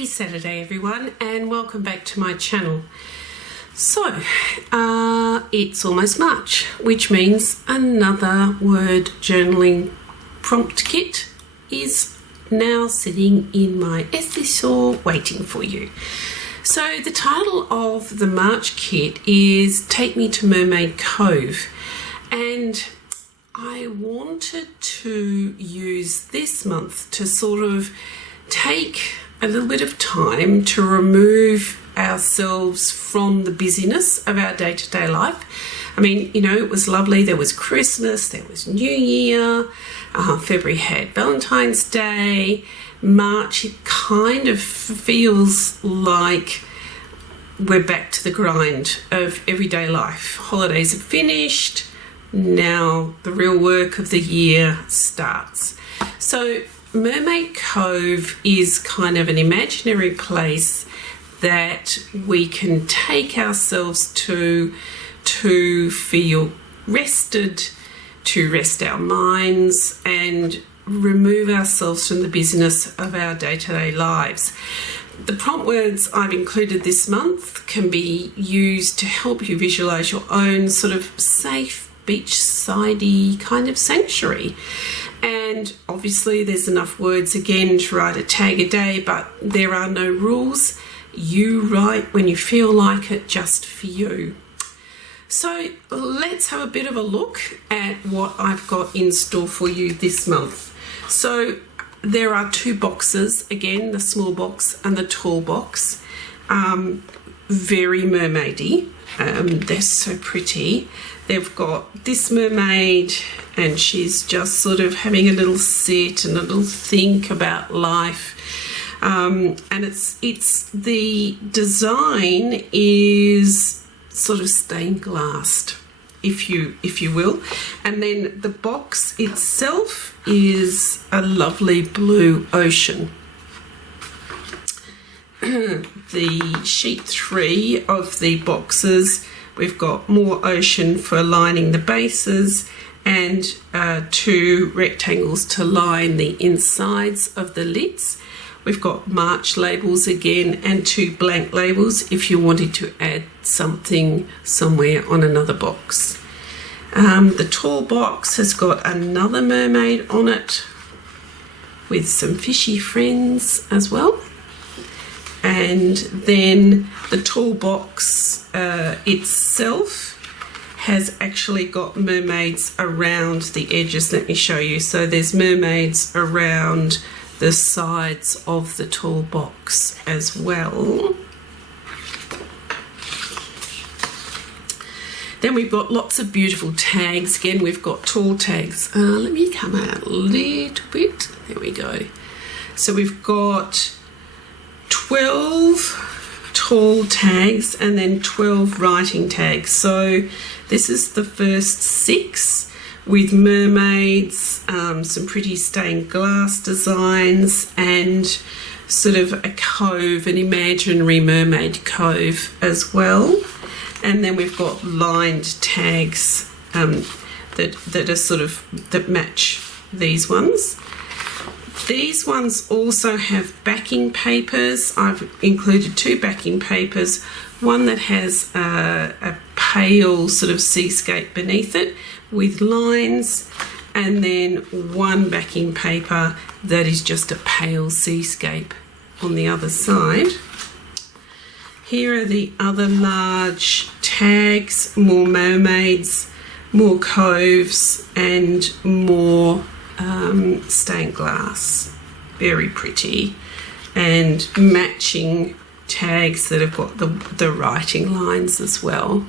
Happy Saturday everyone, and welcome back to my channel. So it's almost March, which means another word journaling prompt kit is now sitting in my Etsy waiting for you. So the title of the March kit is Take Me to Mermaid Cove, and I wanted to use this month to sort of take a little bit of time to remove ourselves from the busyness of our day-to-day life. I mean, you know, it was lovely. There was Christmas, there was New Year, February had Valentine's Day, March, it kind of feels like we're back to the grind of everyday life. Holidays are finished, now the real work of the year starts. So Mermaid Cove is kind of an imaginary place that we can take ourselves to feel rested, to rest our minds and remove ourselves from the busyness of our day-to-day lives. The prompt words I've included this month can be used to help you visualize your own sort of safe beachside-y kind of sanctuary. And obviously there's enough words again to write a tag a day, but there are no rules. You write when you feel like it, just for you. So let's have a bit of a look at what I've got in store for you this month. So there are two boxes, again, the small box and the tall box. Very mermaidy. They're so pretty. They've got this mermaid and she's just sort of having a little sit and a little think about life. And it's the design is sort of stained glassed, if you will. And then the box itself is a lovely blue ocean. The sheet 3 of the boxes, we've got more ocean for lining the bases and 2 rectangles to line the insides of the lids. We've got March labels again and 2 blank labels if you wanted to add something somewhere on another box. The tall box has got another mermaid on it with some fishy friends as well. And then the tall box itself has actually got mermaids around the edges. Let me show you. So there's mermaids around the sides of the tall box as well. Then we've got lots of beautiful tags. Again, we've got tall tags. Let me come out a little bit. There we go. So we've got 12 tall tags and then 12 writing tags. So this is the first 6 with mermaids, some pretty stained glass designs and sort of a cove, an imaginary mermaid cove as well. And then we've got lined tags that are sort of, that match these ones. These ones also have backing papers. I've included 2 backing papers, one that has a pale sort of seascape beneath it with lines, and then 1 backing paper that is just a pale seascape on the other side. Here are the other large tags, more mermaids, more coves, and more stained glass. Very pretty, and matching tags that have got the writing lines as well.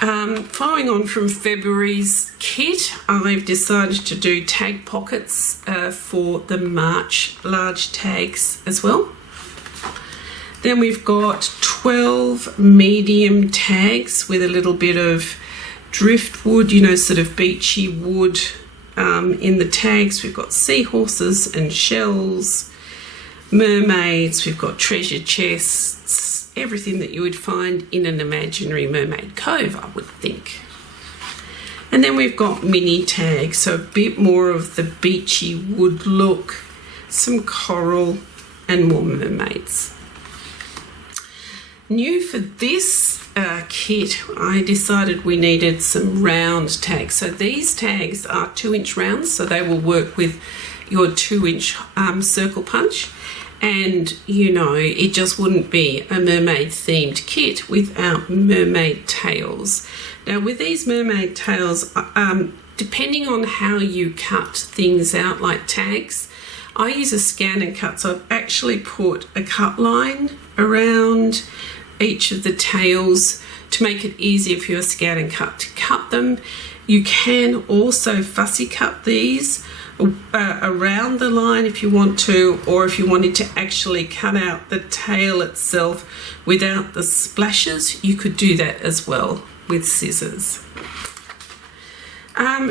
Following on from February's kit, I've decided to do tag pockets for the March large tags as well. Then we've got 12 medium tags with a little bit of driftwood, you know, sort of beachy wood in the tags. We've got seahorses and shells, mermaids, we've got treasure chests, everything that you would find in an imaginary mermaid cove, I would think. And then we've got mini tags, so a bit more of the beachy wood look, some coral, and more mermaids. New for this kit, I decided we needed some round tags. So these tags are 2-inch rounds, so they will work with your 2-inch circle punch. And you know, it just wouldn't be a mermaid themed kit without mermaid tails. Now with these mermaid tails, depending on how you cut things out like tags, I use a scan and cut. So I've actually put a cut line around each of the tails to make it easier for your scan and cut to cut them. You can also fussy cut these around the line if you want to, or if you wanted to actually cut out the tail itself without the splashes, you could do that as well with scissors.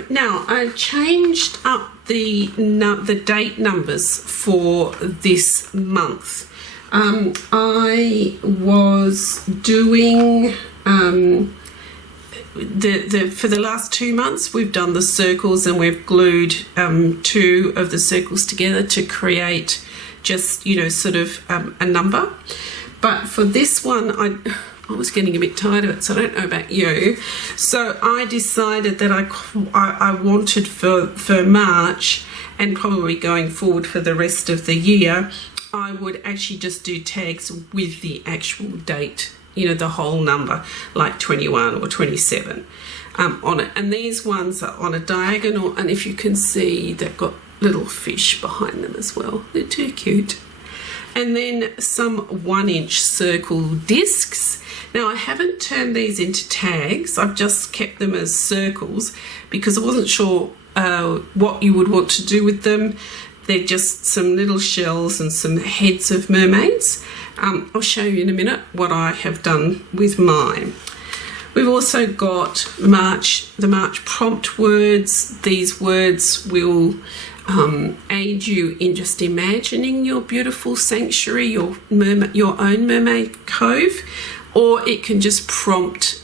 Now I changed up the date numbers for this month. I was doing for the last 2 months we've done the circles, and we've glued 2 of the circles together to create just, you know, sort of a number. But for this one I was getting a bit tired of it, so I don't know about you. So I decided that I wanted for March, and probably going forward for the rest of the year, I would actually just do tags with the actual date, you know, the whole number, like 21 or 27 on it. And these ones are on a diagonal, and if you can see, they've got little fish behind them as well. They're too cute. And then some 1-inch circle discs. Now I haven't turned these into tags, I've just kept them as circles because I wasn't sure what you would want to do with them. They're just some little shells and some heads of mermaids. I'll show you in a minute what I have done with mine. We've also got the March prompt words. These words will aid you in just imagining your beautiful sanctuary, your own Mermaid Cove, or it can just prompt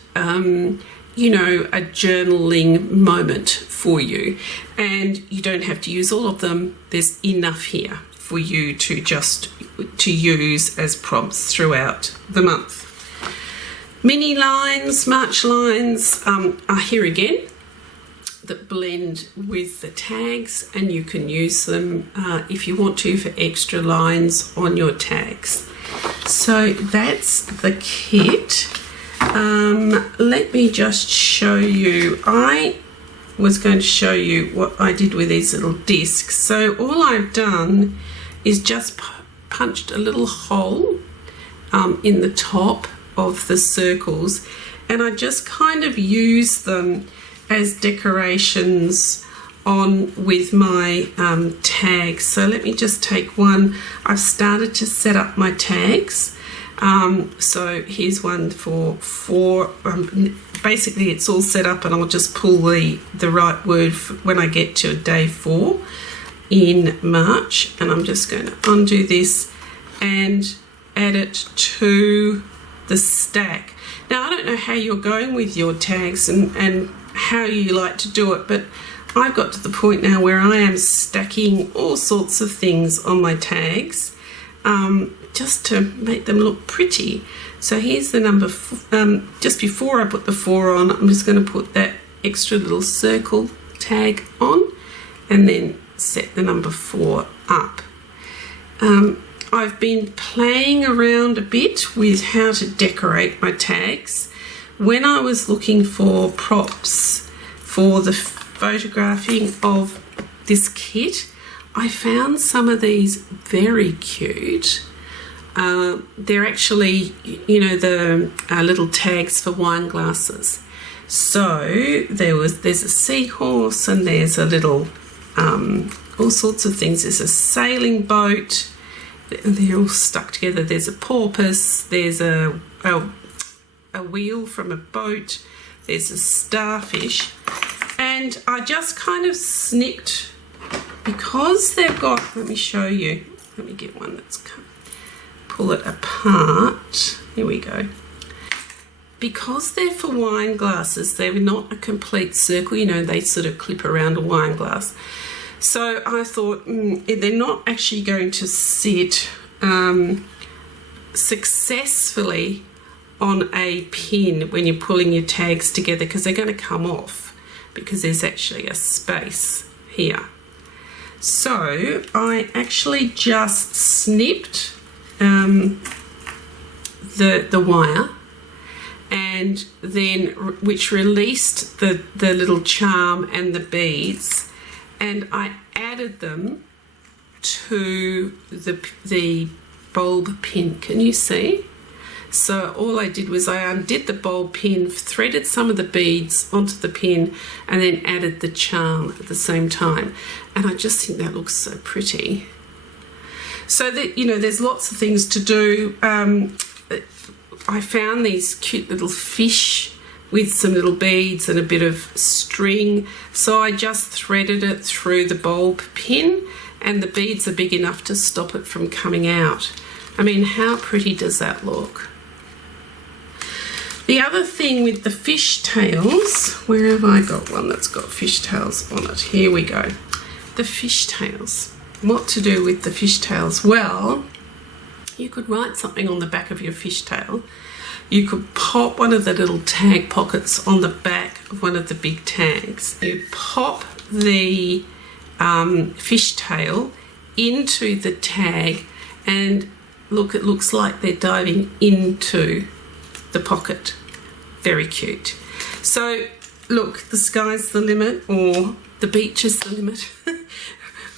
you know, a journaling moment for you, and you don't have to use all of them. There's enough here for you to use as prompts throughout the month. Mini lines, March lines are here again, that blend with the tags, and you can use them if you want to for extra lines on your tags. So that's the kit. Let me just show you. I was going to show you what I did with these little discs. So all I've done is just punched a little hole in the top of the circles, and I just kind of use them as decorations on with my tags. So let me just take one. I've started to set up my tags. So here's one for 4. Basically it's all set up, and I'll just pull the right word when I get to day 4 in March, and I'm just going to undo this and add it to the stack. Now I don't know how you're going with your tags and how you like to do it, but I've got to the point now where I am stacking all sorts of things on my tags just to make them look pretty. So here's the number, just before I put the 4 on, I'm just going to put that extra little circle tag on and then set the number 4 up. I've been playing around a bit with how to decorate my tags. When I was looking for props for the photographing of this kit, I found some of these very cute. They're actually, you know, the little tags for wine glasses. So there's a seahorse, and there's a little all sorts of things. There's a sailing boat. They're all stuck together. There's a porpoise. There's a wheel from a boat. There's a starfish. And I just kind of snipped, because they've got, let me show you. Let me get one that's come. Pull it apart. Here we go. Because they're for wine glasses, they're not a complete circle. You know, they sort of clip around a wine glass. So I thought they're not actually going to sit successfully on a pin when you're pulling your tags together, because they're going to come off because there's actually a space here. So I actually just snipped the wire, and then which released the little charm and the beads, and I added them to the bulb pin. Can you see? So all I did was I undid the bulb pin, threaded some of the beads onto the pin, and then added the charm at the same time. And I just think that looks so pretty. So that, you know, there's lots of things to do. I found these cute little fish with some little beads and a bit of string. So I just threaded it through the bulb pin, and the beads are big enough to stop it from coming out. I mean, how pretty does that look? The other thing with the fish tails, where have I got one that's got fish tails on it? Here we go. The fish tails. What to do with the fish tails? Well, you could write something on the back of your fish tail. You could pop one of the little tag pockets on the back of one of the big tags. You pop the fish tail into the tag, and look, it looks like they're diving into the pocket. Very cute. So look, the sky's the limit, or the beach is the limit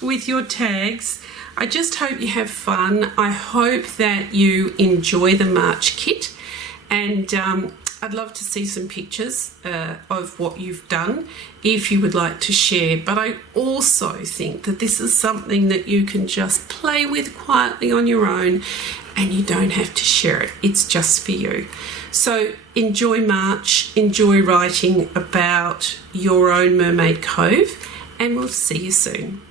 with your tags. I just hope you have fun. I hope that you enjoy the March kit, and I'd love to see some pictures of what you've done if you would like to share. But I also think that this is something that you can just play with quietly on your own, and you don't have to share it. It's just for you. So enjoy March, enjoy writing about your own Mermaid Cove, and we'll see you soon.